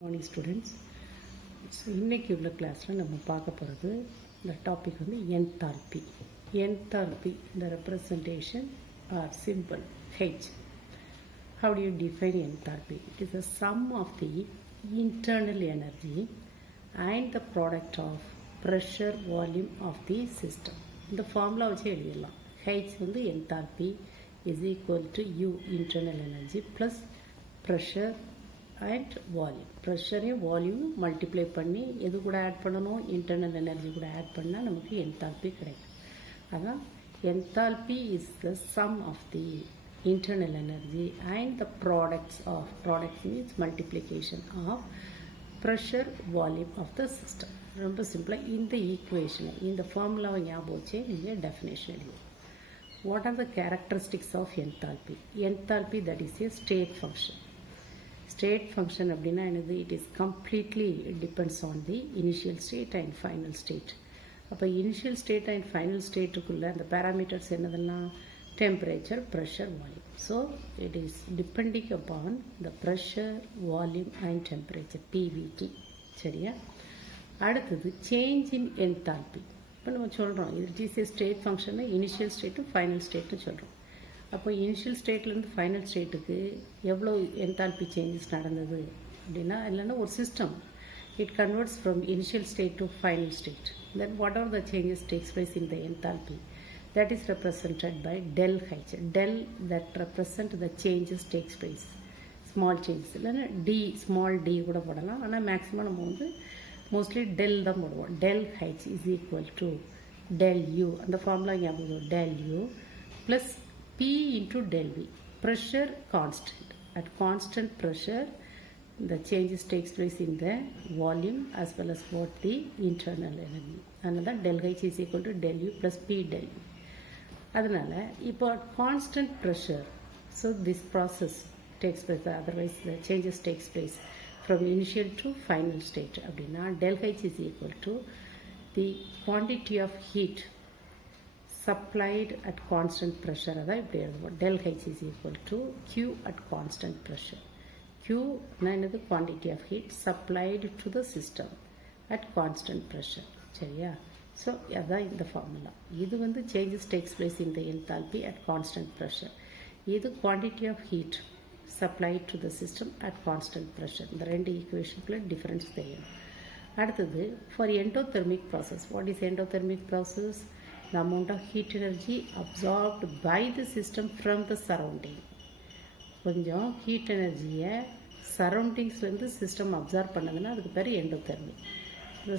Morning students. So இன்றைக்கி உள்ள கிளாஸில் நம்ம பார்க்க போகிறது இந்த டாபிக் வந்து என்தால்பி. என்தால்பி இந்த representation are simple H. How do you define enthalpy? It is a sum of the internal energy and the product of pressure volume of the system. இந்த ஃபார்முலா வச்சு எழுதிடலாம். H வந்து enthalpy is equal to U internal energy plus pressure and volume. ப்ரெஷரையும் volume multiply பண்ணி எது கூட add பண்ணணும், internal energy கூட ஆட் பண்ணால் நமக்கு என்தால்பி கிடைக்கும். அதான் enthalpy is the sum of the internal energy and the products means multiplication of pressure volume of the system. ரொம்ப சிம்பிளாக இந்த ஈக்குவேஷனை இந்த ஃபார்முலாவை ஞாபகம் வச்சே நீங்கள் டெஃபினேஷன் எழுதுவோம். What are the characteristics of enthalpy? Enthalpy that is a state function. State function அப்படின்னா என்னது? It is completely depends on the initial state and final state. அப்போ இனிஷியல் ஸ்டேட் அண்ட் ஃபைனல் ஸ்டேட்டுக்குள்ளே அந்த பேராமீட்டர்ஸ் என்னதெல்லாம்? temperature, pressure, volume. So it is depending upon the pressure, volume and temperature, PVT. சரியா? அடுத்தது change in enthalpy. இப்போ நம்ம சொல்கிறோம் it is a state function, initial state to final state சொல்கிறோம். அப்போ இனிஷியல் ஸ்டேட்லேருந்து ஃபைனல் ஸ்டேட்டுக்கு எவ்வளோ என்தால்பி சேஞ்சஸ் நடந்தது அப்படின்னா, இல்லைன்னா ஒரு system it converts from initial state to final state. Then what are the changes takes place in the enthalpy? That is represented by del H. Del that represent the changes takes place. Small changes. இல்லைன்னா D, small d கூட போடலாம். ஆனால் maximum நம்ம வந்து mostly del தான் போடுவோம். Del H is equal to del U. அந்த formula ஞாபகம். Del U plus P into del V. Pressure constant. At constant pressure, the changes takes place in the volume as well as what the internal energy. அதனால del H is equal to del U plus P del V. அதனால் இப்போ constant pressure, so this process takes place, otherwise the changes takes place from initial to final state அப்படின்னா del H is equal to the quantity of heat supplied at constant pressure. அதான் இப்படி எழுதுவோம். del H is equal to Q at constant pressure. Q என்னது? quantity of heat supplied to the system at constant pressure. சரியா? So அதான் இந்த formula. இது வந்து changes takes place in the enthalpy at constant pressure. இது quantity of heat supplied to the system at constant pressure. இந்த ரெண்டு ஈக்குவேஷனுக்குள்ள difference தெரியும். அடுத்தது for endothermic process. What is endothermic process? The amount of heat energy absorbed by the system from the surrounding. கொஞ்சம் heat எனர்ஜியை சரௌண்டிங்ஸ்லேருந்து system absorb பண்ணதுன்னா அதுக்கு பேர் endothermic.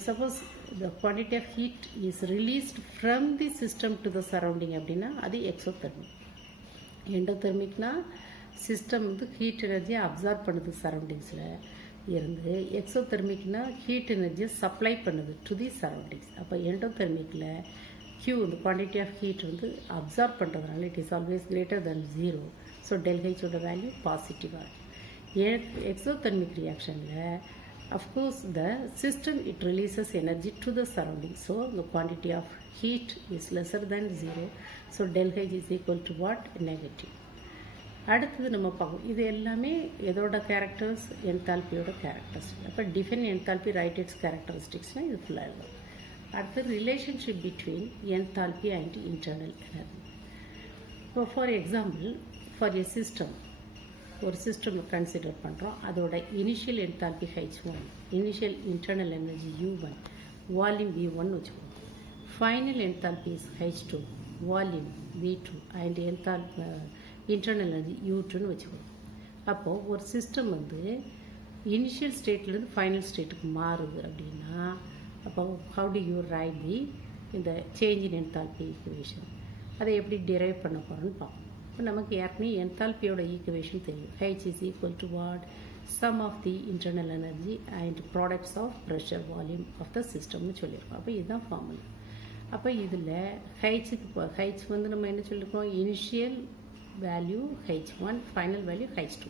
Suppose the quantity of heat is released from the system to the surrounding அப்படின்னா அது exothermic. எண்டோதெர்மிக்னா system வந்து ஹீட் எனர்ஜியை அப்சார்ப் பண்ணுது சரௌண்டிங்ஸில் இருந்து. எக்ஸோதெர்மிக்னா ஹீட் எனர்ஜியை சப்ளை பண்ணுது டு தி சரௌண்டிங்ஸ். அப்போ எண்டோதெர்மிக்கில் Q இந்த குவான்டிட்டி ஆஃப் ஹீட் வந்து அப்சார்ப் பண்ணுறதுனால it is always greater than 0. So del Hோட வேல்யூ பாசிட்டிவாக இருக்கும். எக்ஸோதெர்மிக் ரியாக்ஷனில் of course the system it releases energy to the surrounding, so the quantity of heat is lesser than 0, so del H is equal to what? Negative. அடுத்தது நம்ம பார்ப்போம். இது எல்லாமே எதோட கேரக்டர்ஸ்? என்தால்பியோட கேரக்டர்ஸ். அப்போ டிஃபைன் என்தால்பி, ரைட் இட்ஸ் கேரக்டரிஸ்டிக்ஸ்னால் இது ஃபுல்லாக இருக்கும். அடுத்து relationship between enthalpy and internal energy. இப்போ for example, for a system, ஒரு சிஸ்டம் கன்சிடர் பண்ணுறோம். அதோட initial enthalpy H1, initial internal energy U1, volume V1 வச்சுக்கோங்க. Final enthalpy is H2, volume V2 and internal energy U2ன்னு வச்சுக்கோங்க. அப்போது ஒரு system வந்து இனிஷியல் ஸ்டேட்லேருந்து ஃபைனல் ஸ்டேட்டுக்கு மாறுது அப்படின்னா அப்போ how to you right the இந்த சேஞ்ச் இன் என்தால்பி ஈக்குவேஷன்? அதை எப்படி டிரைவ் பண்ண போகிறோன்னு பார்ப்போம். இப்போ நமக்கு ஏற்கனவே என்தால்பியோட ஈக்குவேஷன் தெரியும். H is equal to what? Sum of the internal energy and products of pressure volume of the systemனு சொல்லியிருக்கோம். அப்போ இதுதான் ஃபார்முலா. அப்போ இதில் H வந்து நம்ம என்ன சொல்லியிருக்கோம்? Initial value H1, final value H2.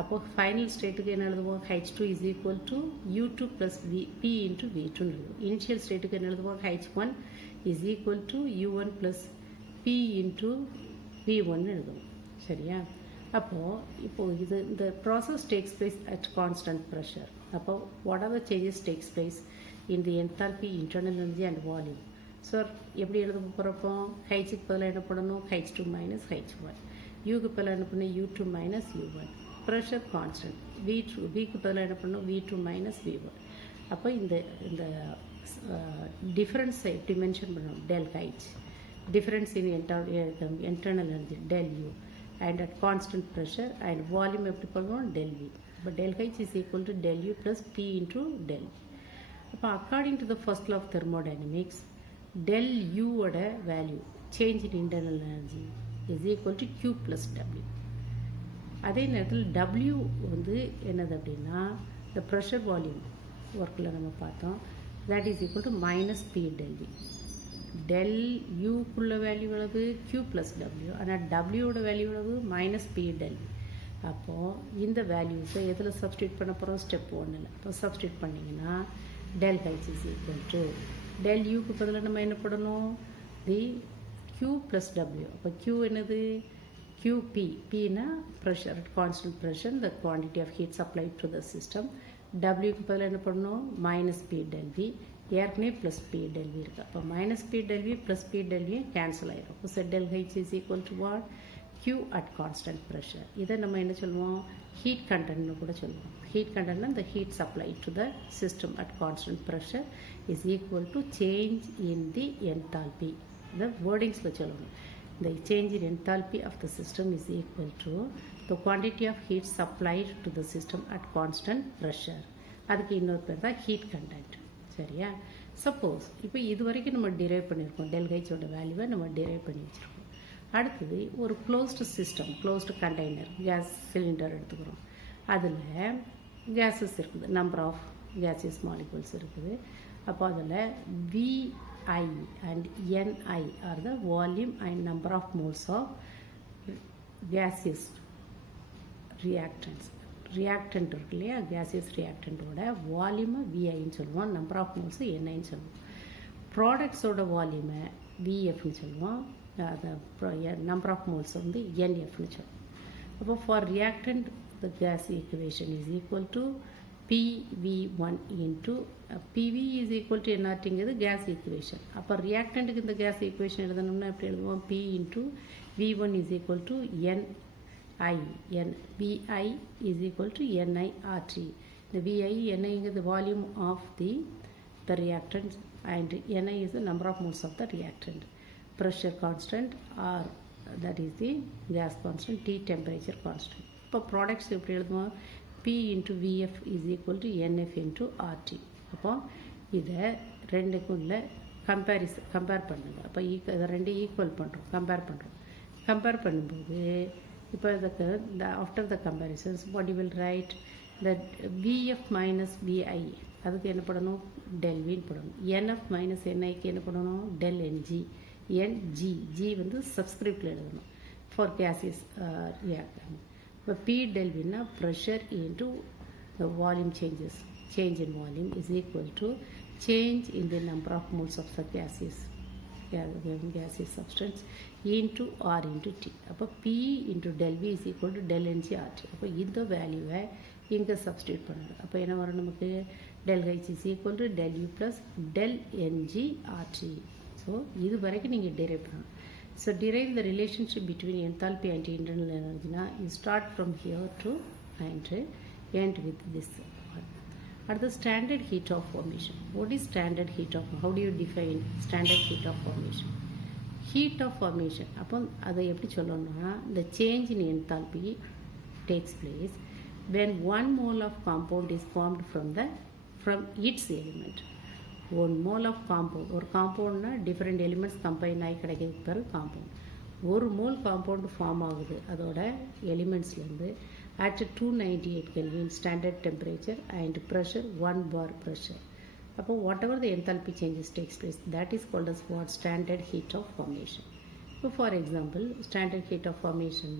அப்போ ஃபைனல் ஸ்டேட்டுக்கு என்ன எழுதுவோம், H2 is equal to U2 plus P into V2 எழுதுவோம். இனிஷியல் ஸ்டேட்டுக்கு என்ன எழுதுவோம், H1 is equal to U1 plus P into V1 எழுதுவோம். சரியா? இப்போ இந்த process takes place at constant pressure. அப்போ whatever changes takes place in the enthalpy, internal energy and volume. So எப்படி எழுத போகிறப்போ ஹைச்சுக்கு பதிலாக என்ன பண்ணணும், H2 minus H1, யூக்கு பதிலாக என்ன பண்ணணும், U2 minus U1, pressure constant விக்கு பதிலாக என்ன பண்ணணும், V2 minus V1. அப்போ இந்த டிஃப்ரென்ஸை எப்படி மென்ஷன் பண்ணணும், del H, difference in internal energy del U, and at constant pressure and volume எப்படி பண்ணுவோம், del V. இப்போ del H is equal to del U plus P into del V. அப்போ according to the first law of thermodynamics, del U ஓட value change in internal energy is equal to Q plus W. அதே நேரத்தில் W வந்து என்னது அப்படின்னா இந்த pressure volume ஒர்க்கில் நம்ம பார்த்தோம், that is equal to minus P del V. Del யூக்குள்ள வேல்யூ எவ்வளவு, Q plus W, ஆனால் டபிள்யூட வேல்யூ எவ்வளவு, மைனஸ் P del V. அப்போது இந்த வேல்யூஸை எதில் சப்ஸ்டியூட் பண்ண போகிறோம், ஸ்டெப் 1ல். இப்போ சப்ஸ்டியூட் பண்ணிங்கன்னா del H is equal to del Uக்கு பதிலாக நம்ம என்ன பண்ணணும், தி Q plus W. அப்போ Q என்னது, QP, Pனா pressure, constant pressure, the quantity of heat supplied to the system. Wக்கு பதிலாக என்ன பண்ணணும், மைனஸ் P del V, ஏற்கனவே ப்ளஸ் P del V இருக்குது. அப்போ minus P del V plus P del V cancel ஆயிரும். அப்போ so del H is equal to what, Q at constant pressure. இதை நம்ம என்ன சொல்லுவோம், heat content கூட சொல்லுவோம். Heat content the heat supplied to the system at constant pressure is equal to change in the enthalpy. The wordings la solluvom. The change in enthalpy of the system is equal to the quantity of heat supplied to the system at constant pressure. அதுக்கு இன்னொரு பேர் தான் heat content. சரியா? Suppose இப்போ இது வரைக்கும் நம்ம drive பண்ணியிருக்கோம், del H ஓட வேல்யூவை நம்ம டிரைவ் பண்ணி வச்சுருக்கோம். அடுத்தது ஒரு closed system, closed container, gas cylinder எடுத்துக்கிறோம். அதில் கேஸஸ் இருக்குது, நம்பர் ஆஃப் கேஸஸ் மாலிகூல்ஸ் இருக்குது. அப்போ அதில் VI and NI are the volume and number of moles of gases reactant இருக்கு இல்லையா, கேஸஸ் ரியாக்டன்ட்டோட வால்யூமை VIன்னு சொல்லுவோம், நம்பர் ஆஃப் மோல்ஸு NIன்னு சொல்லுவோம். ப்ராடக்ட்ஸோட வால்யூமை VFன்னு சொல்லுவோம், number of moles வந்து NFன்னு சொல்லுவோம். அப்போ for reactant the gas equation is equal to PV1 into PV is equal to NRTங்கிறது gas equation. அப்போ reactantக்கு இந்த gas equation எழுதணும்னா எப்படி எழுதுவோம், P into V1 is equal to NI, VI is equal to NIRT. The VI, NIங்கிறது volume of the reactant and NI is the number of moles of the reactant. Pressure constant or that is the gas constant, T temperature constant. இப்போ products எப்படி எழுதுவோம், P into VF is equal to NF into RT. அப்போ இதை ரெண்டுக்குள்ள compare பண்ணுங்க. அப்போ இதை ரெண்டு equal பண்ணுறோம், கம்பேர் பண்ணும்போது இப்போ இதுக்கு after the comparisons what you will write, that VF minus VI அதுக்கு என்ன பண்ணணும், del Vன்னு போடணும். NF minus NIக்கு என்ன பண்ணணும், del NG. NG, G வந்து சப்ஸ்கிரிப்டில் எழுதணும் ஃபார் கேஸஸ் ரியாக்டன்ட். இப்போ P del Vன்னா pressure into the volume changes, change in volume is equal to change in the number of moles of the gaseous substance into R into T. அப்போ P into del V is equal to del NG RT. அப்போ இந்த வேல்யூவை இங்கே substitute பண்ணணும். அப்போ என்ன வரும் நமக்கு, del H is equal to del U plus del NG RT. So இது வரைக்கும் நீங்கள் derive பண்ணணும். So derive the relationship between enthalpy and internal energy. You start from here to and end with this one. At the standard heat of formation. What is standard heat of, how do you define standard heat of formation? Heat of formation, அப்போ அதை எப்படி சொல்லணும்னா, the change in enthalpy takes place when 1 mole of compound is formed from its element. 1 mole of compound, ஒரு காம்பவுண்ட்னா different elements combine ஆகி கிடைக்கிறது பேர் compound. 1 mole compound form ஆகுது அதோட எலிமெண்ட்ஸ்லேருந்து at 298 Kelvin standard temperature and pressure 1 bar pressure. அப்போ whatever the enthalpy changes takes place, that is called as what, standard heat of formation. இப்போ for example standard heat of formation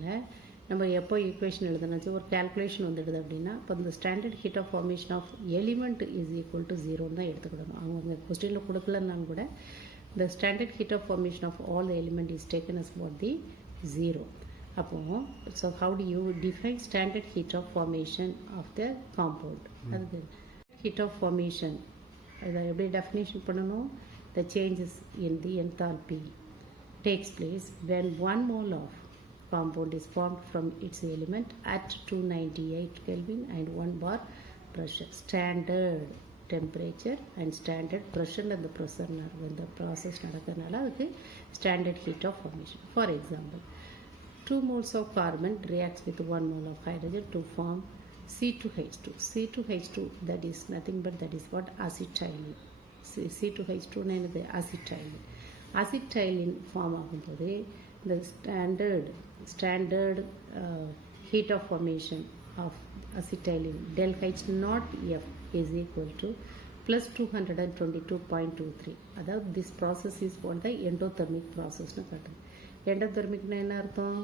நம்ம எப்போ equation எழுதுனாச்சு ஒரு calculation வந்துடுது அப்படின்னா இப்போ இந்த standard heat of formation of element is equal to ஜீரோன்னு தான் எடுத்துக்கிடணும். அவங்க கொஸ்டினில் கொடுக்கலன்னாங்க கூட the standard heat of formation of all the element is taken as what the 0. So how do you define standard heat of formation of the compound? Heat of formation, every definition பண்ணனும். The changes in the enthalpy takes place when 1 mole of compound is formed from its element at 298 Kelvin and 1 bar pressure. Standard temperature and standard pressure and the pressure when the process நடக்கிறதுனால அதுக்கு standard heat of formation. For example, 2 moles of carbon reacts with 1 mole of hydrogen to form C2H2. C2H2, that is nothing but that is what acetylene. C2H2 என்னது acetylene. Acetylene form ஆகும்போது the standard heat of formation of acetylene del H naught F is equal to plus 222.23. அதாவது this process is what the endothermic process னு காட்டுது. endothermicனா என்ன அர்த்தம்?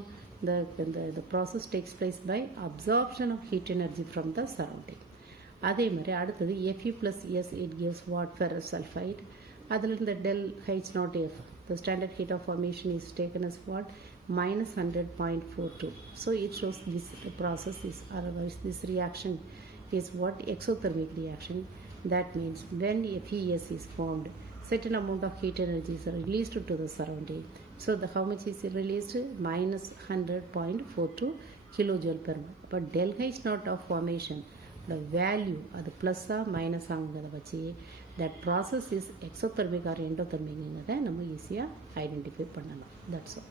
the process takes place by absorption of heat energy from the surrounding. அதே மாதிரி அடுத்தது Fe plus S, it gives what? Ferrous sulfide. அதில் இந்த del H naught F, the standard heat of formation is taken as what? Minus 100.42. So it shows this process is, otherwise this reaction is what? Exothermic reaction. That means when FeS is formed, certain amount of heat energy is released to the surrounding. So how much is released? Minus 100.42 kilojoule per mole. But del H naught of formation, the value, அது plus or minus ஆகுங்கிறத வச்சு that process is exothermic or endothermic நம்ம ஈஸியாக identify பண்ணலாம். That's all.